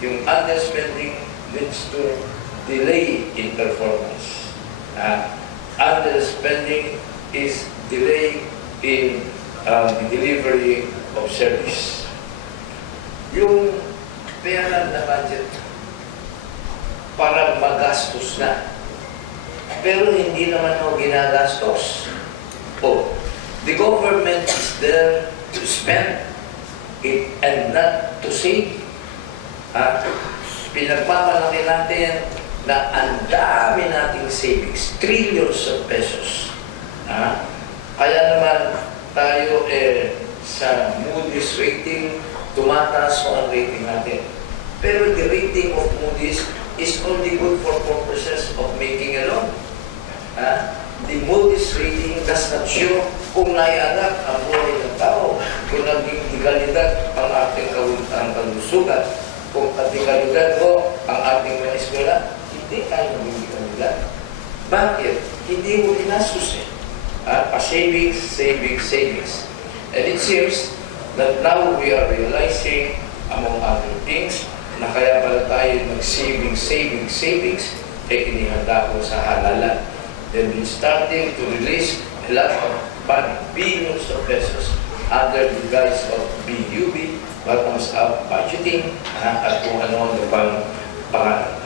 yung underspending leads to delay in performance. Underspending is delay in the delivery of service. Yung pera na budget para magastos na, pero hindi naman ako ginagastos. The government is there to spend it and not to save. Pinagpapalaki natin na ang dami nating savings, trillions of pesos. Kaya naman tayo sa Moody's rating, tumataas po ang rating natin. Pero the rating of Moody's is only good for purposes of making a loan. The Moody's rating does not show kung naiangat ang buhay ng tao, kung naging kalidad ang ating kalusugan, kung kalidad mo ang ating mga eskwela, hindi tayo naging kalidad. Bakit? Hindi mo ginastos savings, savings, savings. And it seems that now we are realizing, among other things, na kaya pala tayo mag-savings, savings, savings, inihanda ko sa halalan. Then we starting to release a lot of billions of pesos under the guise of BUB, bottoms-up budgeting, at kung ano-ano pang pangalan.